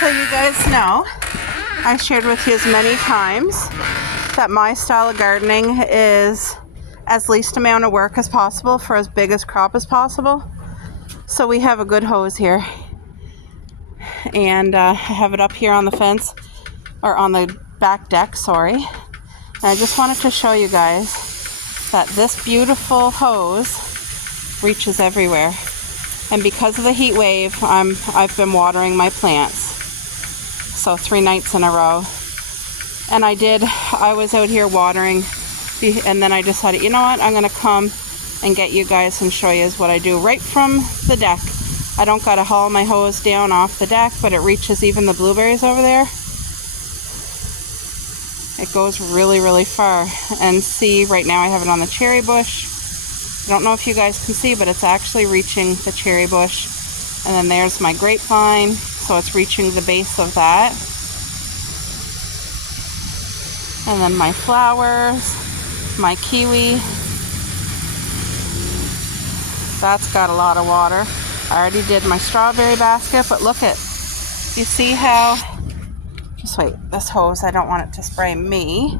So you guys know, I shared with you as many times that my style of gardening is as least amount of work as possible for as big as crop as possible. So we have a good hose here, and I have it up here on the fence, or on the back deck, sorry. And I just wanted to show you guys that this beautiful hose reaches everywhere. And because of the heat wave, I've been watering my plants. So 3 nights in a row. And I was out here watering, and then I decided, you know what, I'm gonna come and get you guys and show you what I do right from the deck. I don't gotta haul my hose down off the deck, but it reaches even the blueberries over there. It goes really, really far. And see, right now I have it on the cherry bush. I don't know if you guys can see, but it's actually reaching the cherry bush. And then there's my grapevine, so it's reaching the base of that. And then my flowers, my kiwi. That's got a lot of water. I already did my strawberry basket, but look at, you see how, just wait, this hose, I don't want it to spray me.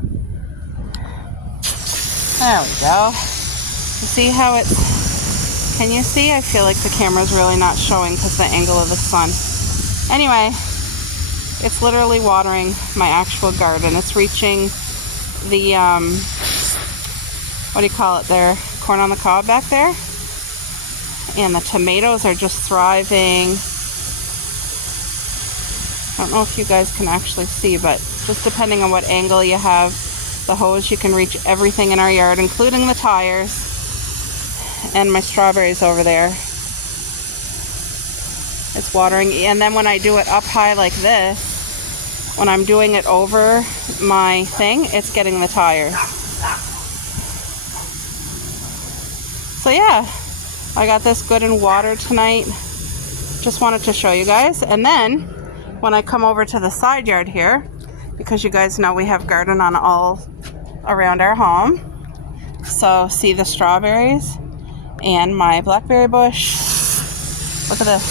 There we go. You see how it's, can you see? I feel like the camera's really not showing because the angle of the sun. Anyway, it's literally watering my actual garden. It's reaching the, what do you call it there? Corn on the cob back there. And the tomatoes are just thriving. I don't know if you guys can actually see, but just depending on what angle you have the hose, you can reach everything in our yard, including the tires. And my strawberries over there. It's watering. And then when I do it up high like this, when I'm doing it over my thing, it's getting the tires. So yeah, I got this good and watered tonight. Just wanted to show you guys. And then when I come over to the side yard here, because you guys know we have garden on all around our home. So see the strawberries and my blackberry bush. Look at this.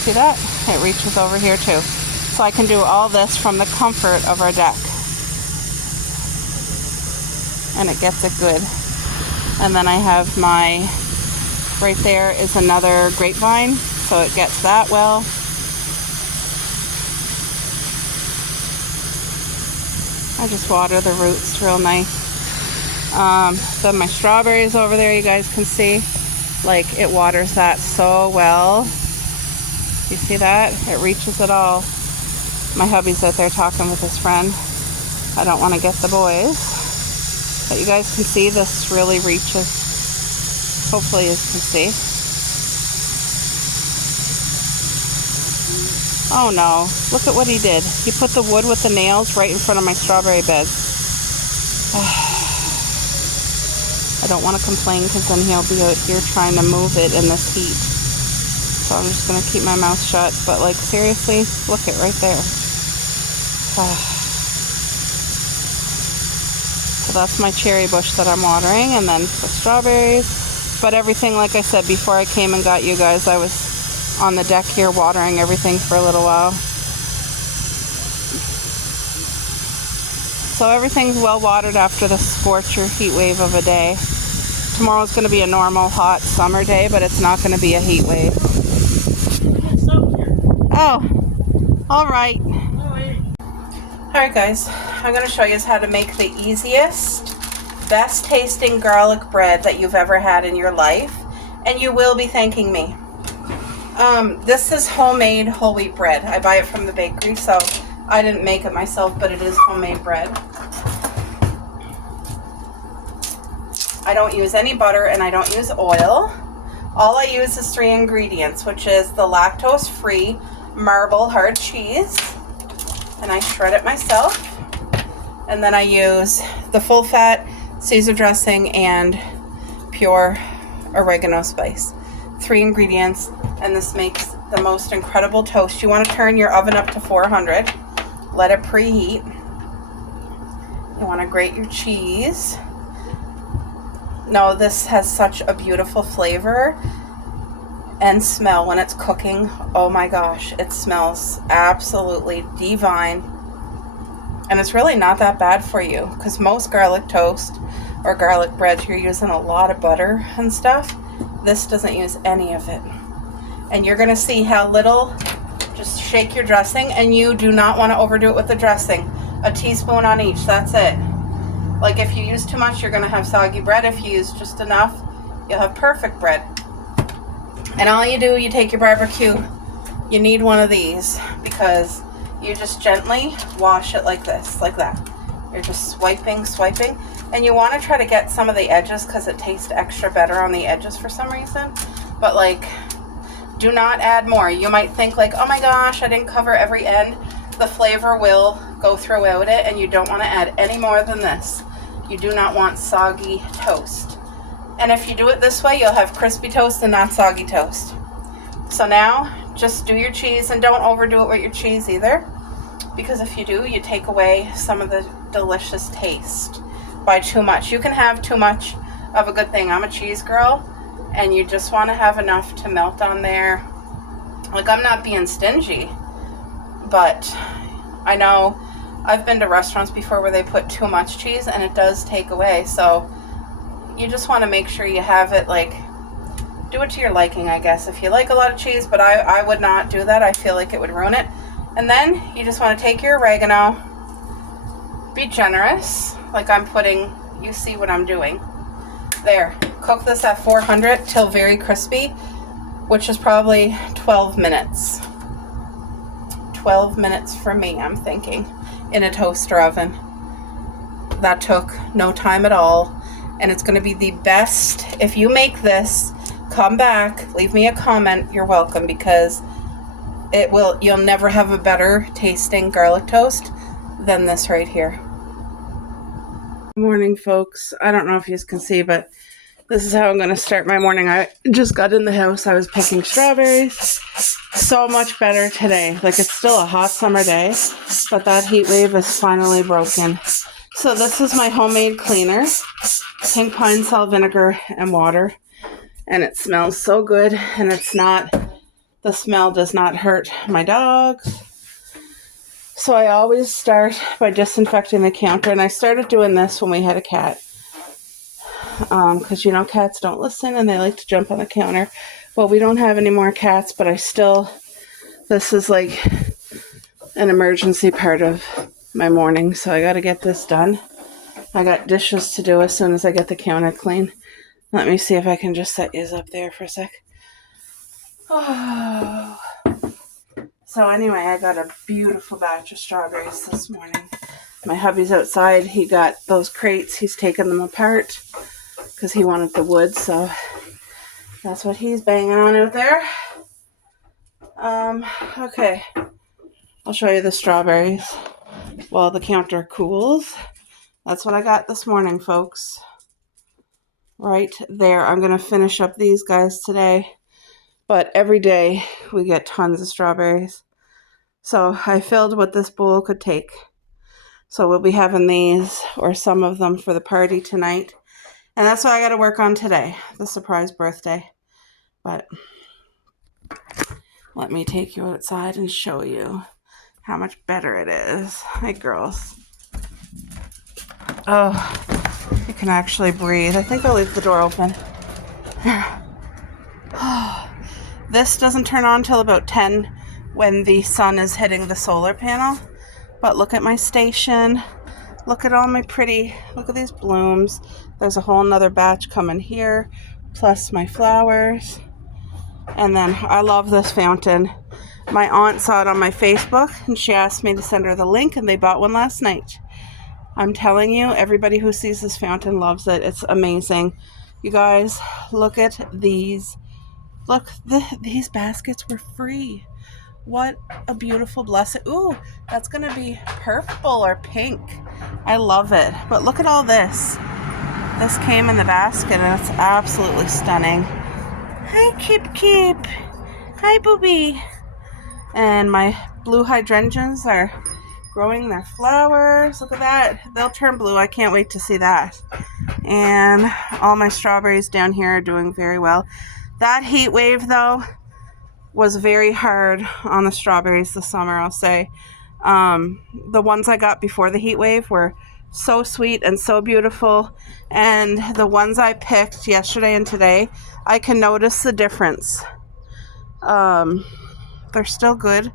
See that? It reaches over here too. So I can do all this from the comfort of our deck. And it gets it good. And then I have my, right there is another grapevine, so it gets that well. I just water the roots real nice. Then my strawberries over there, you guys can see, like it waters that so well. You see that? It reaches it all. My hubby's out there talking with his friend. I don't want to get the boys. But you guys can see this really reaches. Hopefully you can see. Oh no, look at what he did. He put the wood with the nails right in front of my strawberry beds. I don't want to complain because then he'll be out here trying to move it in this heat. So I'm just going to keep my mouth shut. But like seriously, look at right there. So that's my cherry bush that I'm watering, and then the strawberries. But everything, like I said, before I came and got you guys, I was on the deck here watering everything for a little while. So everything's well watered after the scorcher heat wave of a day. Tomorrow's going to be a normal hot summer day, but it's not going to be a heat wave. Oh, all right. Alright guys, I'm going to show you how to make the easiest, best tasting garlic bread that you've ever had in your life, and you will be thanking me. This is homemade whole wheat bread. I buy it from the bakery, so I didn't make it myself, but it is homemade bread. I don't use any butter and I don't use oil. All I use is 3 ingredients, which is the lactose-free marble hard cheese. And I shred it myself. And then I use the full fat Caesar dressing and pure oregano spice. 3 ingredients, and this makes the most incredible toast. You want to turn your oven up to 400. Let it preheat. You want to grate your cheese. No, this has such a beautiful flavor. and smell when it's cooking. Oh my gosh, it smells absolutely divine. And it's really not that bad for you, because most garlic toast or garlic bread, you're using a lot of butter and stuff. This doesn't use any of it. And you're going to see how little, just shake your dressing, and you do not want to overdo it with the dressing. A teaspoon on each, that's it. Like if you use too much, you're going to have soggy bread. If you use just enough, you'll have perfect bread. And all you do, you take your barbecue, you need one of these, because you just gently wash it like this, like that. You're just swiping, and you want to try to get some of the edges because it tastes extra better on the edges for some reason. But like, do not add more. You might think like, oh my gosh, I didn't cover every end. The flavor will go throughout it, and you don't want to add any more than this. You do not want soggy toast. And if you do it this way, you'll have crispy toast and not soggy toast. So now, just do your cheese, and don't overdo it with your cheese either, because if you do, you take away some of the delicious taste by too much. You can have too much of a good thing. I'm a cheese girl, and you just want to have enough to melt on there. Like, I'm not being stingy, but I know I've been to restaurants before where they put too much cheese and it does take away. So you just want to make sure you have it, like, do it to your liking, I guess, if you like a lot of cheese, but I would not do that. I feel like it would ruin it. And then you just want to take your oregano, be generous, like I'm putting, you see what I'm doing. There, cook this at 400 till very crispy, which is probably 12 minutes. 12 minutes for me, I'm thinking, in a toaster oven. That took no time at all, and it's going to be the best. If you make this, come back, leave me a comment, you're welcome, because you'll never have a better tasting garlic toast than this right here. Good morning, folks. I don't know if you can see, but this is how I'm going to start my morning. I just got in the house. I was picking strawberries. So much better today. Like, it's still a hot summer day, but that heat wave is finally broken. So this is my homemade cleaner, pink pine sol vinegar and water. And it smells so good, and the smell does not hurt my dogs. So I always start by disinfecting the counter, and I started doing this when we had a cat. Because, cats don't listen, and they like to jump on the counter. Well, we don't have any more cats, but this is like an emergency part of my morning, so I got to get this done. I got dishes to do as soon as I get the counter clean. Let me see if I can just set you up there for a sec. Oh. So anyway, I got a beautiful batch of strawberries this morning. My hubby's outside. He got those crates. He's taken them apart because he wanted the wood, so that's what he's banging on out there. Okay. I'll show you the strawberries while the counter cools. That's what I got this morning, folks. Right there. I'm going to finish up these guys today. But every day we get tons of strawberries. So I filled what this bowl could take. So we'll be having these or some of them for the party tonight. And that's what I got to work on today, the surprise birthday. But let me take you outside and show you how much better it is. Hi, girls. Oh, you can actually breathe. I think I'll leave the door open. This doesn't turn on till about 10 when the sun is hitting the solar panel. But look at my station. Look at all my look at these blooms. There's a whole nother batch coming here, plus my flowers. And then I love this fountain. My aunt saw it on my Facebook, and she asked me to send her the link, and they bought one last night. I'm telling you, everybody who sees this fountain loves it. It's amazing. You guys, look at these. Look, these baskets were free. What a beautiful blessing. Ooh, that's going to be purple or pink. I love it. But look at all this. This came in the basket, and it's absolutely stunning. Hi, Kip. Hi, Booby. And my blue hydrangeas are growing their flowers. Look at that. They'll turn blue. I can't wait to see that. And all my strawberries down here are doing very well. That heat wave, though, was very hard on the strawberries this summer, I'll say. The ones I got before the heat wave were so sweet and so beautiful. And the ones I picked yesterday and today, I can notice the difference. They're still good,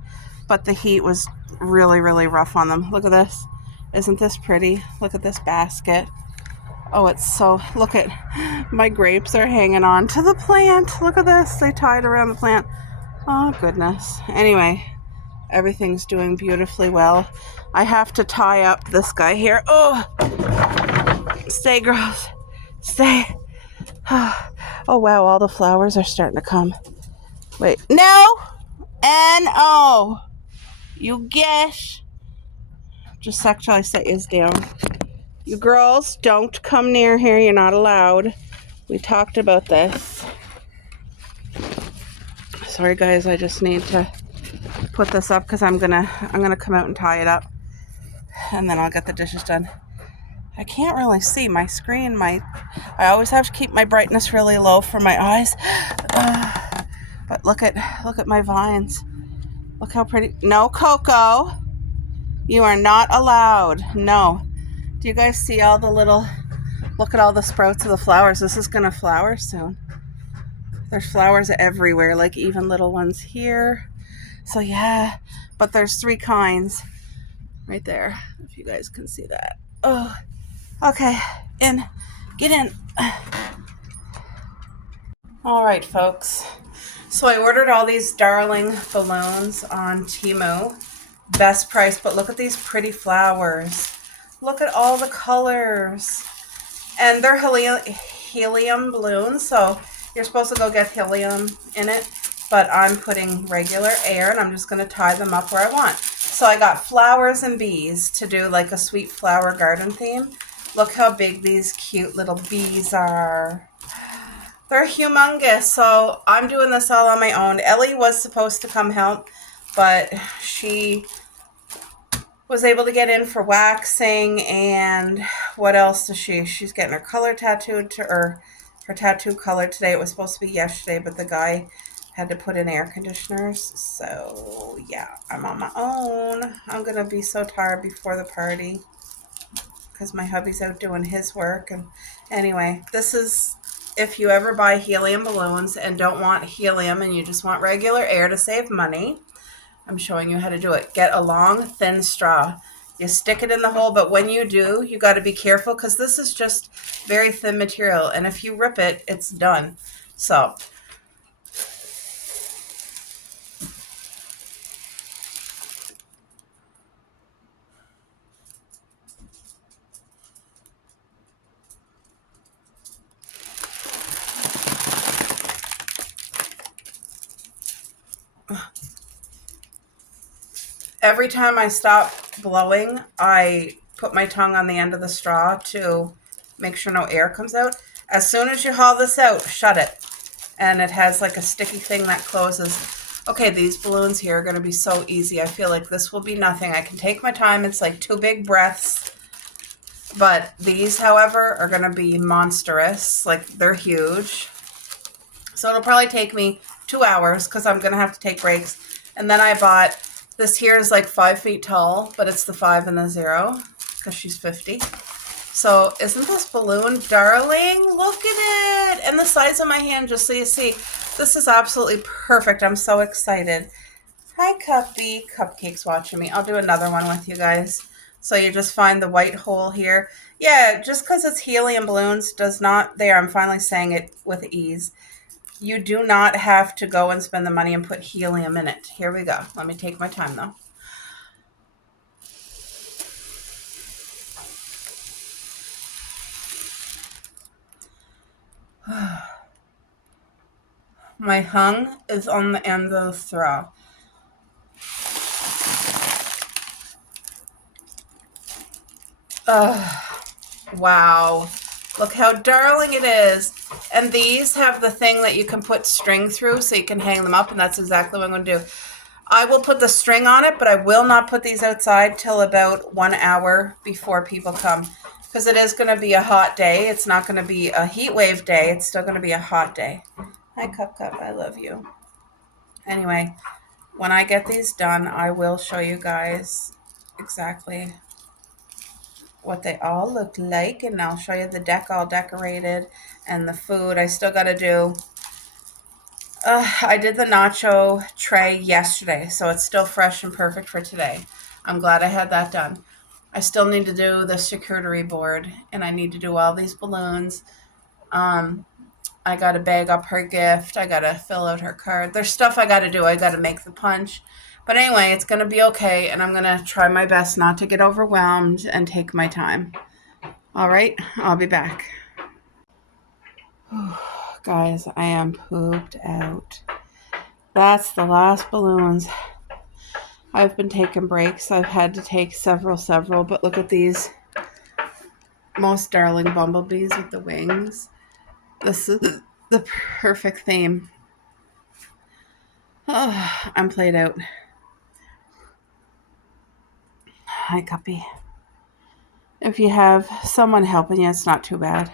but the heat was really, really rough on them. Look at this. Isn't this pretty? Look at this basket. Oh, it's so, look at, my grapes are hanging on to the plant. Look at this. They tied around the plant. Oh, goodness. Anyway, everything's doing beautifully well. I have to tie up this guy here. Oh, stay, girls. Stay. Oh, wow. All the flowers are starting to come. Wait. No. N-O. You guess. Just actually set yours down. You girls, don't come near here. You're not allowed. We talked about this. Sorry, guys. I just need to put this up because I'm gonna come out and tie it up, and then I'll get the dishes done. I can't really see my screen. I always have to keep my brightness really low for my eyes. But look at my vines. Look how pretty. No, Coco. You are not allowed. No. Do you guys see all the little, look at all the sprouts of the flowers. This is going to flower soon. There's flowers everywhere, like even little ones here. So yeah, but there's 3 kinds right there, if you guys can see that. Oh, okay, in, get in. All right, folks. So I ordered all these darling balloons on Temu. Best price, but look at these pretty flowers. Look at all the colors. And they're helium balloons, so you're supposed to go get helium in it, but I'm putting regular air, and I'm just going to tie them up where I want. So I got flowers and bees to do like a sweet flower garden theme. Look how big these cute little bees are. They're humongous, so I'm doing this all on my own. Ellie was supposed to come help, but she was able to get in for waxing, and what else does she's getting her color tattooed, or her tattoo colored today. It was supposed to be yesterday, but the guy had to put in air conditioners. So yeah, I'm on my own. I'm gonna be so tired before the party because my hubby's out doing his work. And anyway, this is, if you ever buy helium balloons and don't want helium and you just want regular air to save money, I'm showing you how to do it. Get a long, thin straw. You stick it in the hole, but when you do, you got to be careful because this is just very thin material, and if you rip it, it's done. So every time I stop blowing, I put my tongue on the end of the straw to make sure no air comes out. As soon as you haul this out, shut it. And it has like a sticky thing that closes. Okay, these balloons here are going to be so easy. I feel like this will be nothing. I can take my time. It's like 2 big breaths. But these, however, are going to be monstrous. Like, they're huge. So it'll probably take me 2 hours because I'm going to have to take breaks. And then I bought, this here is like 5 feet tall, but it's the 5 and the 0 because she's 50. So isn't this balloon darling? Look at it. And the size of my hand, just so you see. This is absolutely perfect. I'm so excited. Hi, Cuppy. Cupcake's watching me. I'll do another one with you guys. So you just find the white hole here. Yeah, just because it's helium balloons does not, there, I'm finally saying it with ease. You do not have to go and spend the money and put helium in it. Here we go. Let me take my time, though. My tongue is on the end of the straw. Wow. Look how darling it is. And these have the thing that you can put string through so you can hang them up, and that's exactly what I'm going to do. I will put the string on it, but I will not put these outside till about 1 hour before people come, because it is going to be a hot day. It's not going to be a heat wave day. It's still going to be a hot day. Hi, Cup Cup. I love you. Anyway, when I get these done, I will show you guys exactly what they all look like, and I'll show you the deck all decorated and the food. I still got to do, I did the nacho tray yesterday, so it's still fresh and perfect for today. I'm glad I had that done. I still need to do the charcuterie board, and I need to do all these balloons. I got to bag up her gift. I got to fill out her card. There's stuff I got to do. I got to make the punch. But anyway, it's going to be okay, and I'm going to try my best not to get overwhelmed and take my time. All right, I'll be back. Guys, I am pooped out. That's the last balloons. I've been taking breaks. I've had to take several, but look at these most darling bumblebees with the wings. This is the perfect theme. Oh, I'm played out. Hi, Guppy. If you have someone helping you, it's not too bad.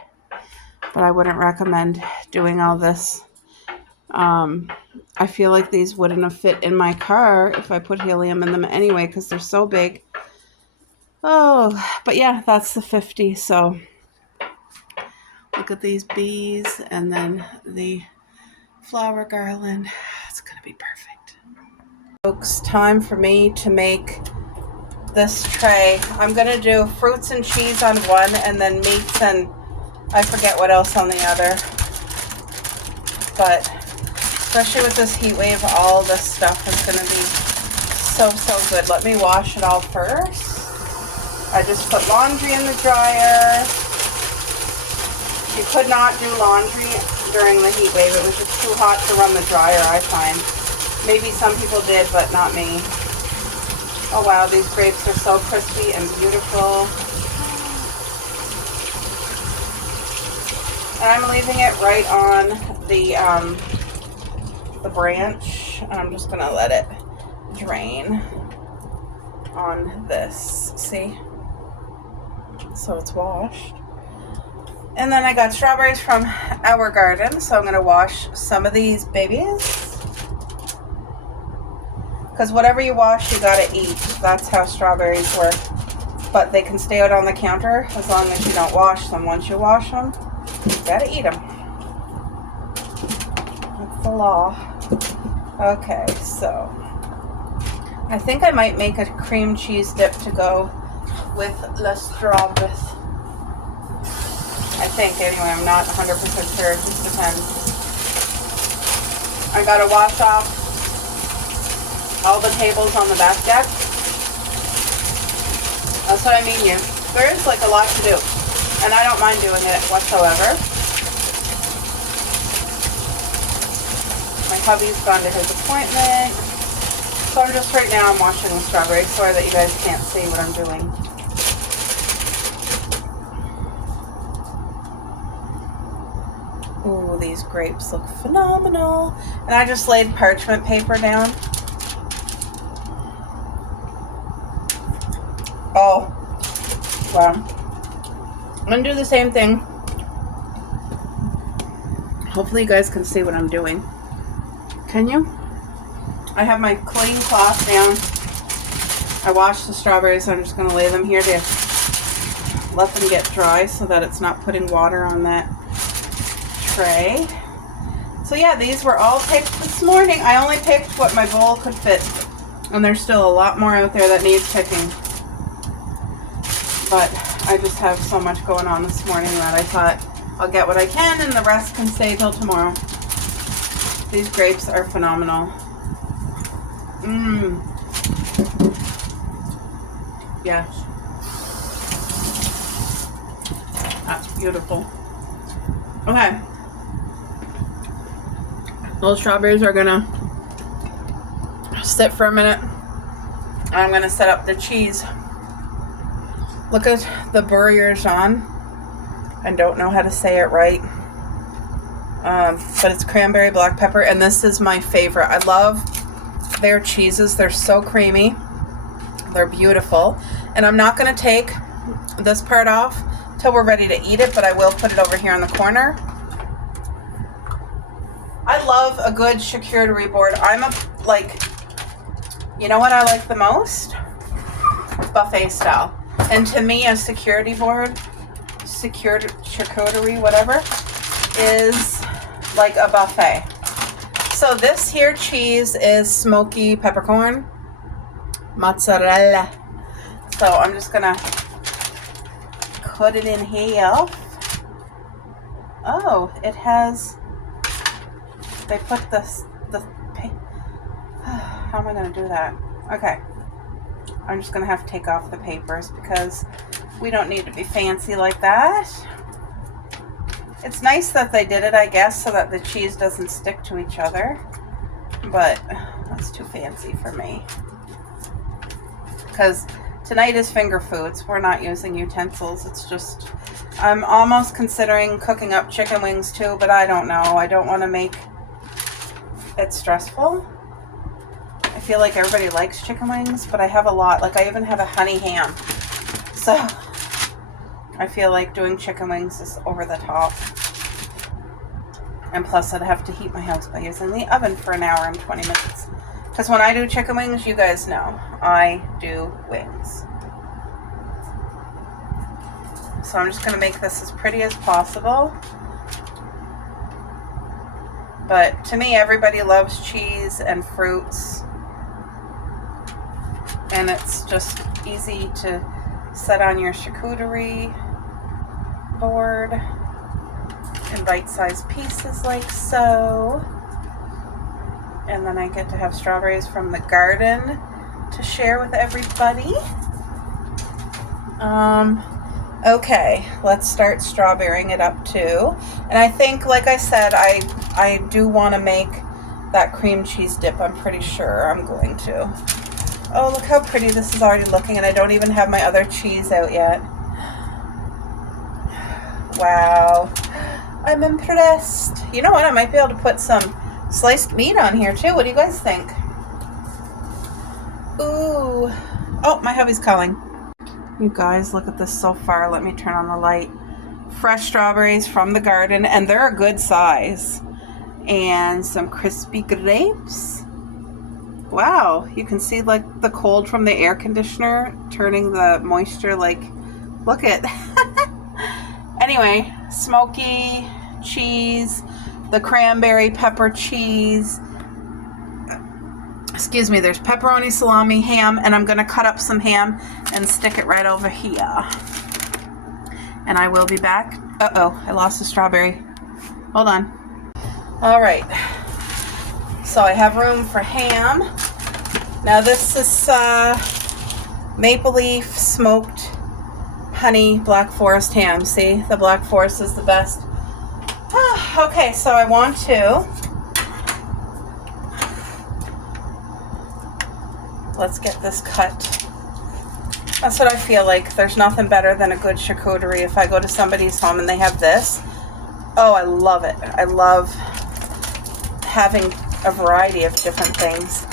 But I wouldn't recommend doing all this. I feel like these wouldn't have fit in my car if I put helium in them anyway, because they're so big. Oh, but yeah, that's the 50. So look at these bees and then the flower garland. It's going to be perfect. Folks, time for me to make this tray. I'm going to do fruits and cheese on one, and then meats and I forget what else on the other. But especially with this heat wave, all this stuff is going to be so good. Let me wash it all first. I just put laundry in the dryer. You could not do laundry during the heat wave. It was just too hot to run the dryer, I find. Maybe some people did, but not me. Oh wow, these grapes are so crispy and beautiful. And I'm leaving it right on the branch. I'm just gonna let it drain on this. See? So it's washed. And then I got strawberries from our garden, so I'm gonna wash some of these babies. Because whatever you wash, you gotta eat. That's how strawberries work. But they can stay out on the counter as long as you don't wash them. Once you wash them, you gotta eat them. That's the law. Okay, so I think I might make a cream cheese dip to go with the strawberries. I think, anyway, I'm not 100% sure. It just depends. I gotta wash off all the tables on the back deck. That's what I mean, you. There is like a lot to do, and I don't mind doing it whatsoever. My hubby's gone to his appointment, so I'm just right now I'm washing the strawberries. Sorry that you guys can't see what I'm doing. Ooh, these grapes look phenomenal. And I just laid parchment paper down. Oh, wow. I'm going to do the same thing. Hopefully you guys can see what I'm doing. Can you? I have my clean cloth down. I washed the strawberries. I'm just going to lay them here to let them get dry so that it's not putting water on that tray. So yeah, these were all picked this morning. I only picked what my bowl could fit. And there's still a lot more out there that needs picking. But I just have so much going on this morning that I thought I'll get what I can and the rest can stay till tomorrow. These grapes are phenomenal. Yes. That's beautiful. Okay. Those strawberries are gonna sit for a minute. And I'm gonna set up the cheese. Look at the Bourguignon. I don't know how to say it right. But it's cranberry black pepper, and this is my favorite. I love their cheeses. They're so creamy. They're beautiful. And I'm not going to take this part off till we're ready to eat it, but I will put it over here in the corner. I love a good charcuterie board. I'm a, like, you know what I like the most? Buffet style. And to me, a charcuterie board, charcuterie, whatever, is like a buffet. So this here cheese is smoky peppercorn, mozzarella. So I'm just gonna put it in here. Oh, it has, they put how am I going to do that? Okay. I'm just going to have to take off the papers because we don't need to be fancy like that. It's nice that they did it, I guess, so that the cheese doesn't stick to each other. But that's too fancy for me. Because tonight is finger foods. We're not using utensils. It's just, I'm almost considering cooking up chicken wings too, but I don't know. I don't want to make it stressful. I feel like everybody likes chicken wings, but I have a lot. Like I even have a honey ham. So I feel like doing chicken wings is over the top. And plus I'd have to heat my house by using the oven for an hour and 20 minutes. Because when I do chicken wings, you guys know, I do wings. So I'm just going to make this as pretty as possible. But to me, everybody loves cheese and fruits. And it's just easy to set on your charcuterie board in bite-sized pieces like so. And then I get to have strawberries from the garden to share with everybody. Okay, let's start strawberrying it up too. And I think, like I said, I do want to make that cream cheese dip. I'm pretty sure I'm going to. Oh, look how pretty this is already looking, and I don't even have my other cheese out yet. Wow. I'm impressed. You know what? I might be able to put some sliced meat on here too. What do you guys think? Ooh. Oh, my hubby's calling. You guys, look at this so far. Let me turn on the light. Fresh strawberries from the garden, and they're a good size. And some crispy grapes. Wow, you can see like the cold from the air conditioner turning the moisture, like, look at. Anyway, smoky cheese, the cranberry pepper cheese. Excuse me, there's pepperoni, salami, ham, and I'm going to cut up some ham and stick it right over here. And I will be back. Uh-oh, I lost a strawberry. Hold on. All right. So I have room for ham. Now this is maple leaf smoked honey Black Forest ham. See, the Black Forest is the best. Okay, so I want to, let's get this cut. That's what I feel like. There's nothing better than a good charcuterie. If I go to somebody's home and they have this, oh, I love it. I love having a variety of different things.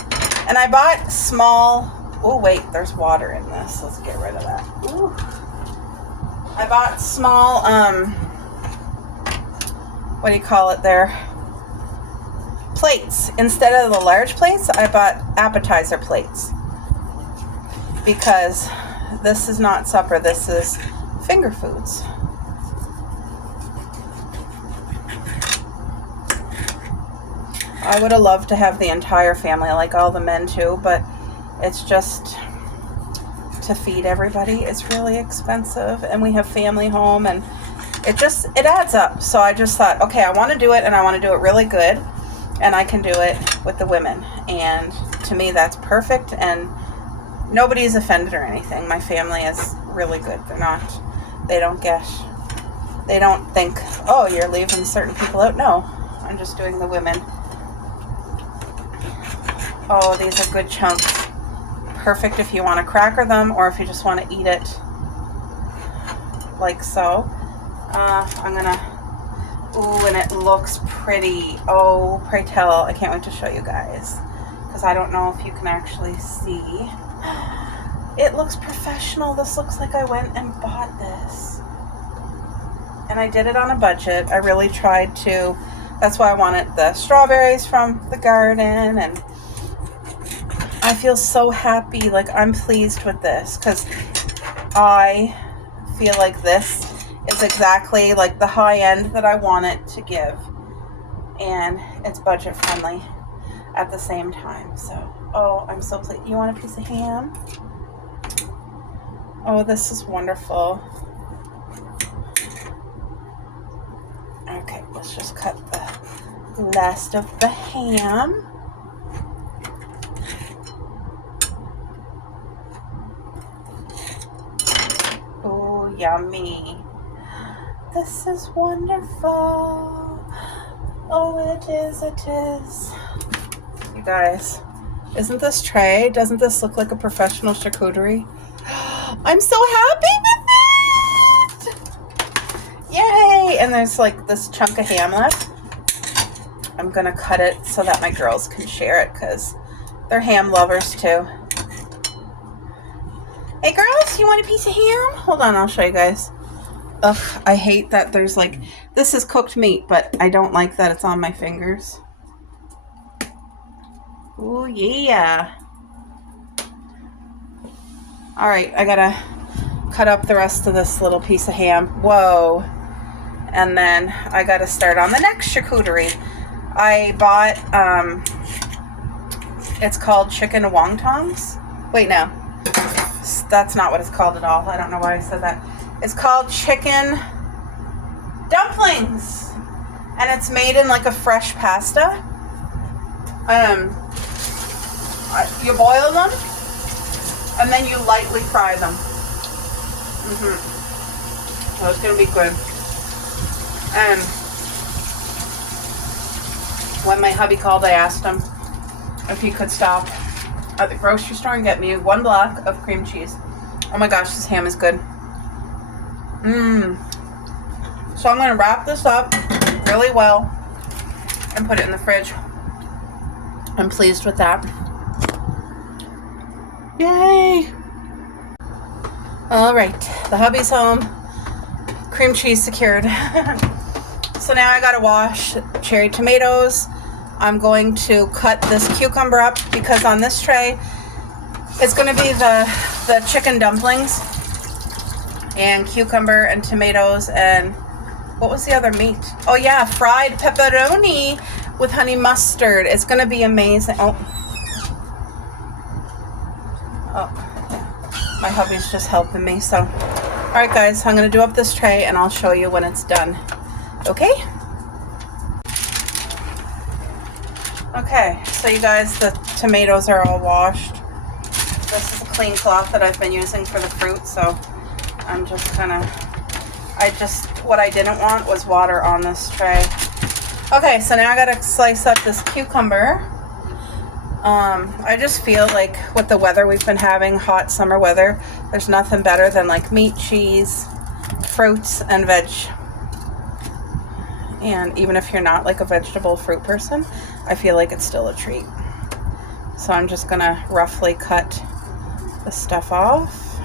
And I bought small, oh wait, there's water in this. Let's get rid of that. Ooh. I bought small, what do you call it there? Plates. Instead of the large plates, I bought appetizer plates. Because this is not supper, this is finger foods. I would have loved to have the entire family, like all the men too, but it's just to feed everybody is really expensive, and we have family home, and it adds up. So I just thought, okay, I want to do it, and I want to do it really good, and I can do it with the women, and to me that's perfect, and nobody's offended or anything. My family is really good. They don't think, oh, you're leaving certain people out. No, I'm just doing the women. Oh, these are good chunks. Perfect if you want to cracker them or if you just want to eat it like so. I'm gonna, ooh, and it looks pretty. Oh, pray tell, I can't wait to show you guys, because I don't know if you can actually see. It looks professional. This looks like I went and bought this. And I did it on a budget. I really tried to. That's why I wanted the strawberries from the garden, and I feel so happy. Like, I'm pleased with this because I feel like this is exactly like the high end that I want it to give, and it's budget friendly at the same time. So, oh, I'm so pleased. You want a piece of ham? Oh, this is wonderful. Okay, let's just cut the last of the ham. Oh, yummy. This is wonderful. Oh, it is, it is. You guys, isn't this tray, doesn't this look like a professional charcuterie? I'm so happy with it! Yay! And there's like this chunk of ham left. I'm gonna cut it so that my girls can share it because they're ham lovers too. Hey girls, you want a piece of ham? Hold on, I'll show you guys. Ugh, I hate that there's like, this is cooked meat, but I don't like that it's on my fingers. Oh yeah. All right, I gotta cut up the rest of this little piece of ham. Whoa. And then I gotta start on the next charcuterie. I bought, it's called chicken wontons. Wait, no. That's not what it's called at all. I don't know why I said that. It's called chicken dumplings. And it's made in like a fresh pasta. You boil them, and then you lightly fry them. So it's gonna be good. And when my hubby called, I asked him if he could stop at the grocery store and get me 1 block of cream cheese. Oh my gosh, this ham is good. So I'm gonna wrap this up really well and put it in the fridge. I'm pleased with that. Yay! All right, the hubby's home. Cream cheese secured. So now I gotta wash cherry tomatoes. I'm going to cut this cucumber up because on this tray it's gonna be the chicken dumplings and cucumber and tomatoes and what was the other meat? Oh yeah, fried pepperoni with honey mustard. It's gonna be amazing. Oh, my hubby's just helping me. So, all right, guys, I'm gonna do up this tray and I'll show you when it's done. Okay? Okay, so you guys, the tomatoes are all washed. This is a clean cloth that I've been using for the fruit, so I'm just what I didn't want was water on this tray. Okay, so now I gotta slice up this cucumber. I just feel like with the weather we've been having, hot summer weather, there's nothing better than like meat, cheese, fruits, and veg. And even if you're not like a vegetable fruit person, I feel like it's still a treat. So I'm just gonna roughly cut the stuff off.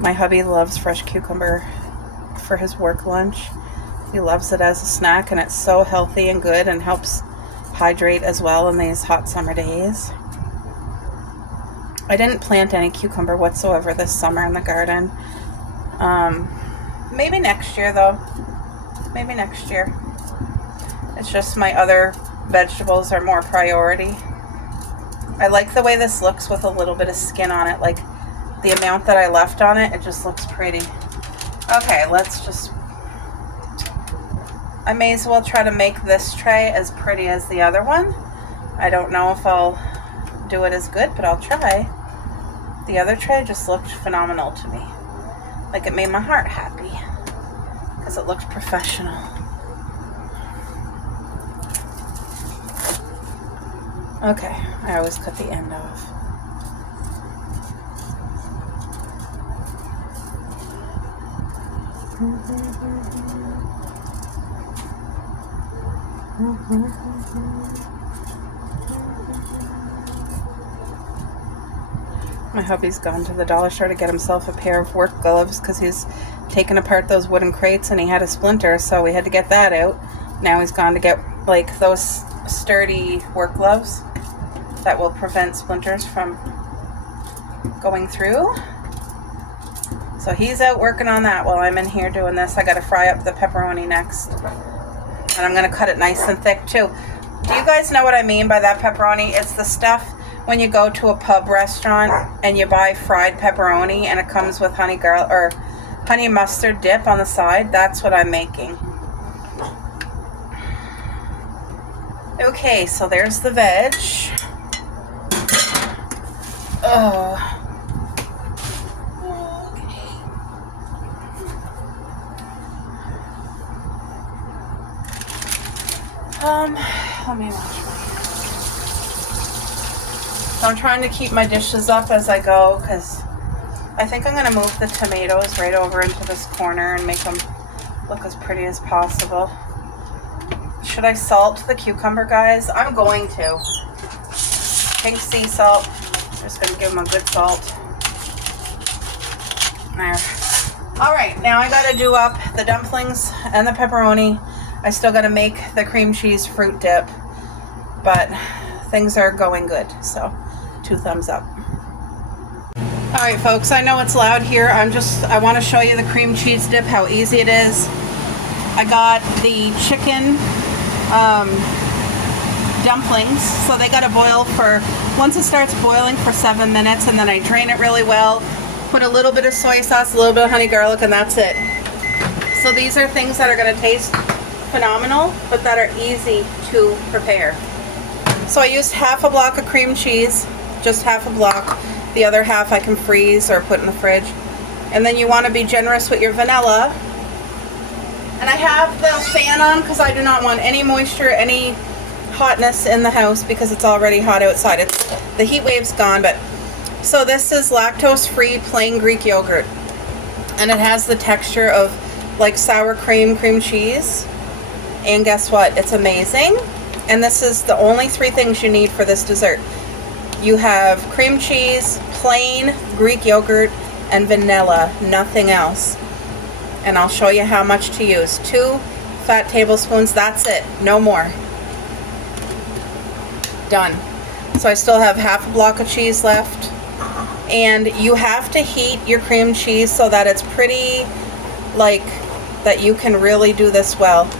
My hubby loves fresh cucumber for his work lunch. He loves it as a snack, and it's so healthy and good and helps hydrate as well in these hot summer days. I didn't plant any cucumber whatsoever this summer in the garden. Maybe next year though. Maybe next year. It's just my other vegetables are more priority. I like the way this looks with a little bit of skin on it. Like the amount that I left on it, it just looks pretty. Okay, I may as well try to make this tray as pretty as the other one. I don't know if I'll do it as good, but I'll try. The other tray just looked phenomenal to me. Like it made my heart happy because it looked professional. Okay, I always cut the end off. My hubby's gone to the dollar store to get himself a pair of work gloves because he's taken apart those wooden crates and he had a splinter, so we had to get that out. Now he's gone to get like those sturdy work gloves that will prevent splinters from going through. So he's out working on that while I'm in here doing this. I got to fry up the pepperoni next. And I'm going to cut it nice and thick too. Do you guys know what I mean by that pepperoni? It's the stuff when you go to a pub restaurant and you buy fried pepperoni and it comes with honey garlic or honey mustard dip on the side. That's what I'm making. Okay, so there's the veg. Oh. Let me wash my hands. So I'm trying to keep my dishes up as I go because I think I'm going to move the tomatoes right over into this corner and make them look as pretty as possible. Should I salt the cucumber, guys? I'm going to. Pink sea salt. I'm just going to give them a good salt. There. Alright, now I got to do up the dumplings and the pepperoni. I still got to make the cream cheese fruit dip, but things are going good, so 2 thumbs up. All right, folks, I know it's loud here. I want to show you the cream cheese dip, how easy it is. I got the chicken dumplings, so they got to boil for, once it starts boiling, for 7 minutes, and then I drain it really well, put a little bit of soy sauce, a little bit of honey garlic, and that's it. So these are things that are going to taste phenomenal, but that are easy to prepare. So I used half a block of cream cheese, just half a block. The other half I can freeze or put in the fridge. And then you want to be generous with your vanilla. And I have the fan on because I do not want any moisture, any hotness in the house because it's already hot outside. The heat wave's gone, but so this is lactose-free plain Greek yogurt. And it has the texture of like sour cream cheese. And guess what? It's amazing. And this is the only 3 things you need for this dessert. You have cream cheese, plain Greek yogurt, and vanilla, nothing else. And I'll show you how much to use. 2 fat tablespoons, that's it, no more. Done. So I still have half a block of cheese left. And you have to heat your cream cheese so that it's pretty, like, that you can really do this well.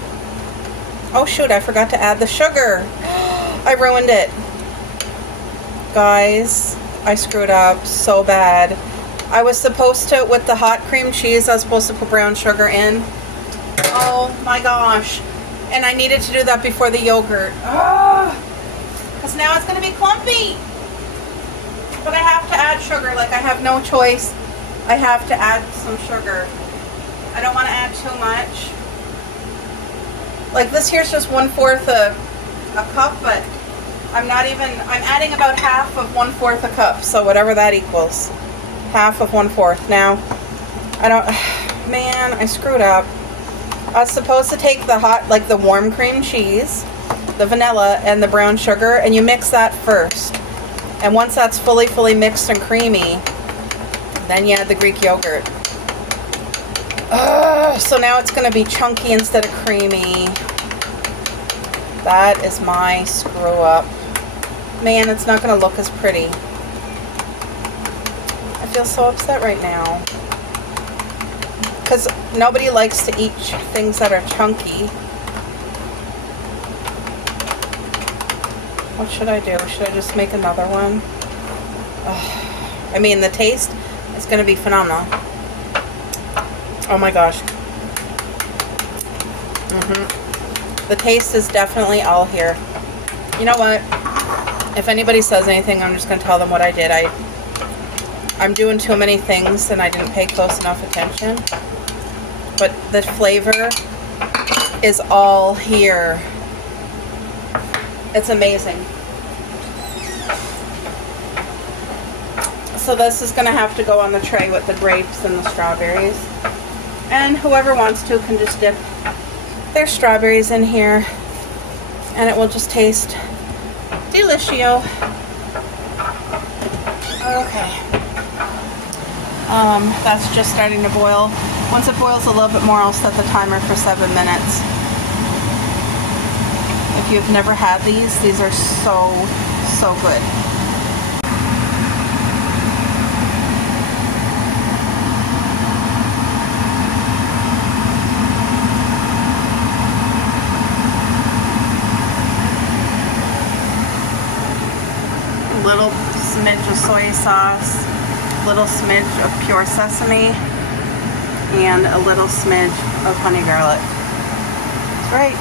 Oh shoot, I forgot to add the sugar. I ruined it. Guys, I screwed up so bad. I was supposed to, with the hot cream cheese, I was supposed to put brown sugar in. Oh my gosh. And I needed to do that before the yogurt. Because now it's going to be clumpy. But I have to add sugar, like I have no choice. I have to add some sugar. I don't want to add too much. Like this here's just 1/4 a cup, but I'm adding about half of 1/4 a cup, so whatever that equals. Half of 1/4. Now, man, I screwed up. I was supposed to take the hot, like the warm cream cheese, the vanilla, and the brown sugar, and you mix that first. And once that's fully mixed and creamy, then you add the Greek yogurt. So now it's going to be chunky instead of creamy. That is my screw up. Man, it's not going to look as pretty. I feel so upset right now. Because nobody likes to eat things that are chunky. What should I do? Should I just make another one? I mean, the taste is going to be phenomenal. Oh my gosh. The taste is definitely all here. You know what? If anybody says anything, I'm just going to tell them what I did. I'm doing too many things and I didn't pay close enough attention. But the flavor is all here. It's amazing. So this is going to have to go on the tray with the grapes and the strawberries. And whoever wants to can just dip their strawberries in here. And it will just taste delicio. Okay. That's just starting to boil. Once it boils a little bit more, I'll set the timer for 7 minutes. If you've never had these are so good. A little smidge of soy sauce, little smidge of pure sesame, and a little smidge of honey garlic. That's right.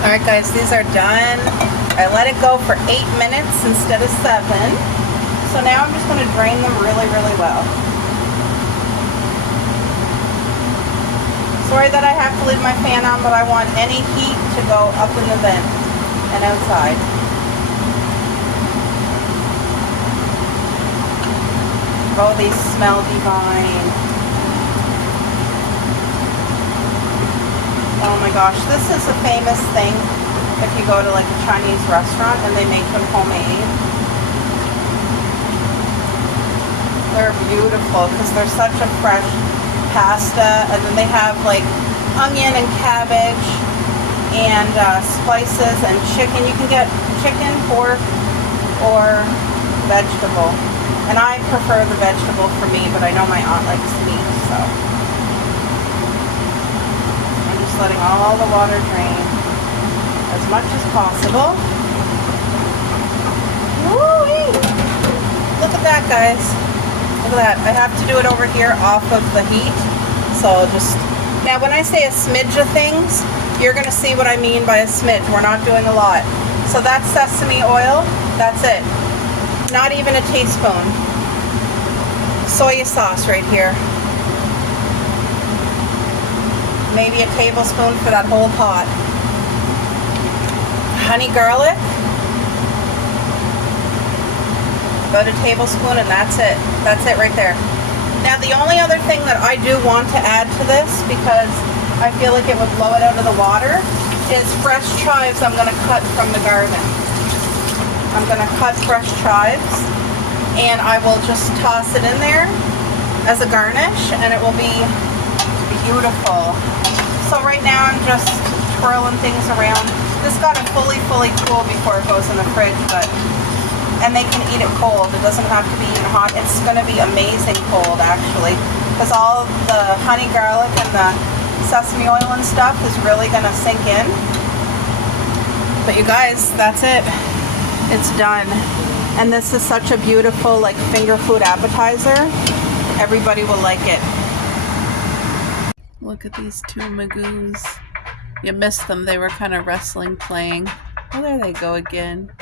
Alright guys, these are done. I let it go for 8 minutes instead of 7. So now I'm just going to drain them really, really well. Sorry that I have to leave my fan on, but I want any heat to go up in the vent and outside. Oh, these smell divine. Oh my gosh, this is a famous thing if you go to like a Chinese restaurant and they make them homemade. They're beautiful because they're such a fresh pasta, and then they have like onion and cabbage and spices and chicken. You can get chicken, pork, or vegetable. And I prefer the vegetable for me, but I know my aunt likes meat, so. I'm just letting all the water drain as much as possible. Woo-wee! Look at that, guys. Look at that. I have to do it over here off of the heat. So just, now when I say a smidge of things, you're going to see what I mean by a smidge. We're not doing a lot. So that's sesame oil. That's it. Not even a teaspoon. Soy sauce right here. Maybe a tablespoon for that whole pot. Honey garlic. About a tablespoon, and that's it. That's it right there. Now the only other thing that I do want to add to this, because I feel like it would blow it out of the water, is fresh chives I'm going to cut from the garden. I'm going to cut fresh chives, and I will just toss it in there as a garnish, and it will be beautiful. So right now I'm just twirling things around. This got to fully cool before it goes in the fridge, and they can eat it cold. It doesn't have to be eaten hot. It's going to be amazing cold, actually, because all the honey garlic and the sesame oil and stuff is really going to sink in. But you guys, that's it. It's done. And this is such a beautiful like finger food appetizer. Everybody will like it. Look at these two magoos. You missed them. They were kind of wrestling, playing. Oh, there they go again.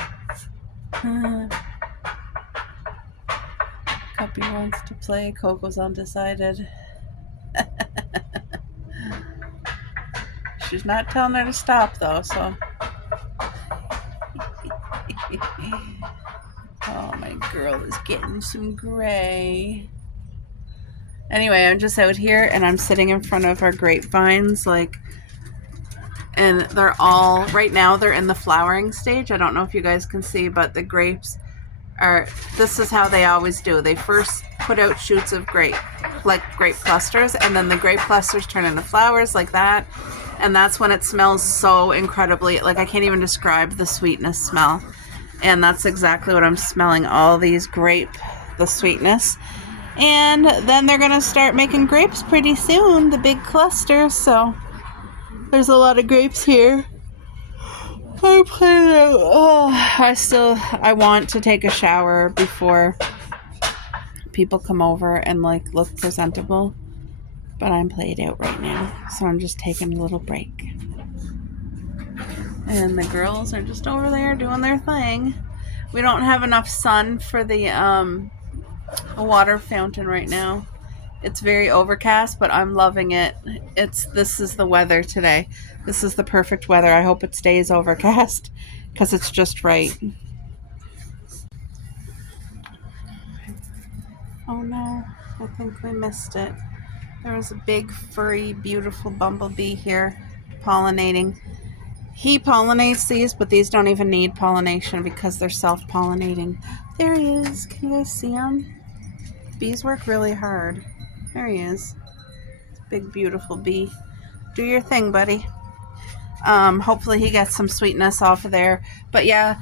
Cuppy wants to play. Coco's undecided. She's not telling her to stop though, so. Oh, my girl is getting some gray. Anyway, I'm just out here and I'm sitting in front of our grapevines, like, and they're all, right now they're in the flowering stage. I don't know if you guys can see, but the grapes are, this is how they always do. They first put out shoots of grape, like grape clusters, and then the grape clusters turn into flowers like that. And that's when it smells so incredibly, like I can't even describe the sweetness smell. And that's exactly what I'm smelling, all these grape, the sweetness. And then they're going to start making grapes pretty soon, the big clusters. So there's a lot of grapes here. I want to take a shower before people come over and like look presentable. But I'm played out right now, so I'm just taking a little break. And the girls are just over there doing their thing. We don't have enough sun for the water fountain right now. It's very overcast, but I'm loving it. This is the weather today. This is the perfect weather. I hope it stays overcast because it's just right. Oh no, I think we missed it. There was a big, furry, beautiful bumblebee here pollinating. He pollinates these, but these don't even need pollination because they're self-pollinating. There he is. Can you guys see him? Bees work really hard. There he is. Big, beautiful bee. Do your thing, buddy. Hopefully he gets some sweetness off of there. But yeah,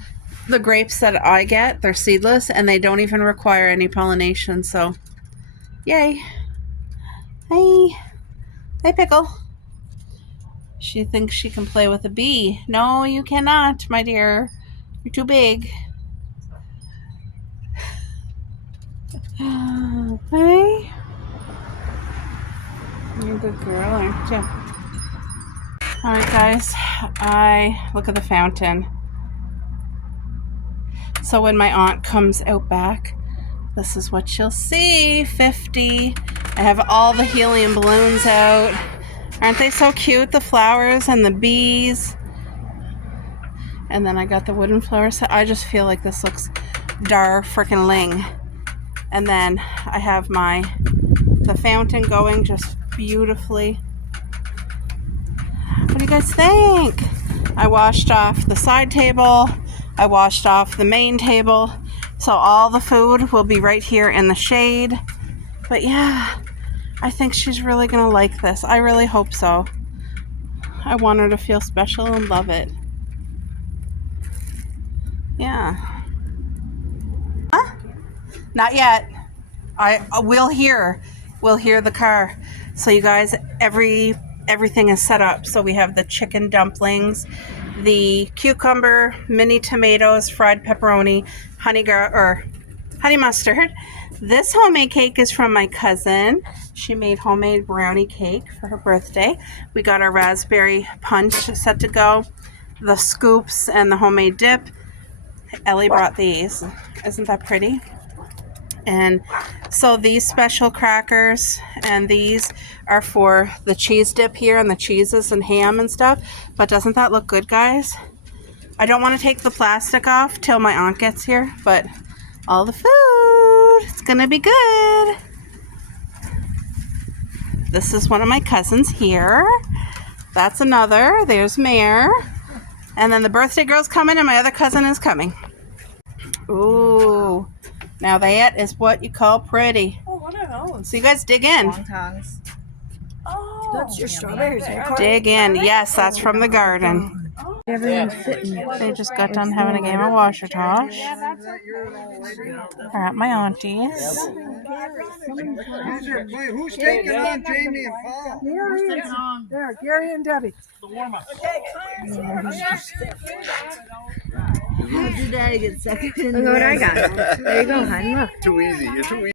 the grapes that I get, they're seedless and they don't even require any pollination. So, yay. Hey. Hey, Pickle. She thinks she can play with a bee. No, you cannot, my dear. You're too big. Hey. You're a good girl, aren't you? Alright, guys. Look at the fountain. So when my aunt comes out back, this is what she'll see. 50. I have all the helium balloons out. Aren't they so cute? The flowers and the bees. And then I got the wooden flowers. I just feel like this looks dar frickin' ling. And then I have the fountain going just beautifully. What do you guys think? I washed off the side table. I washed off the main table. So all the food will be right here in the shade. But yeah, I think she's really gonna like this. I really hope so. I want her to feel special and love it. Yeah. Huh? Not yet. We'll hear the car. So you guys, everything is set up. So we have the chicken dumplings, the cucumber, mini tomatoes, fried pepperoni, honey mustard. This homemade cake is from my cousin. She made homemade brownie cake for her birthday. We got our raspberry punch set to go, the scoops and the homemade dip. Ellie brought these. Isn't that pretty? And so these special crackers and these are for the cheese dip here and the cheeses and ham and stuff. But doesn't that look good, guys? I don't want to take the plastic off till my aunt gets here, but all the food, it's gonna be good. This is one of my cousins here. That's another. There's Mare. And then the birthday girl's coming and my other cousin is coming. Ooh. Now that is what you call pretty. Oh, what are those? So you guys dig in. Wontons. Oh, That's your strawberries. Dig in. Yes, that's from the garden. Everyone's sitting. They just got done having a game of washer toss. They're at my auntie's. Who's taking on Jamie and Paul? There, Gary and Debbie. How did I get second? Look what I got. There you go, hon. Look. Too easy. You're too easy.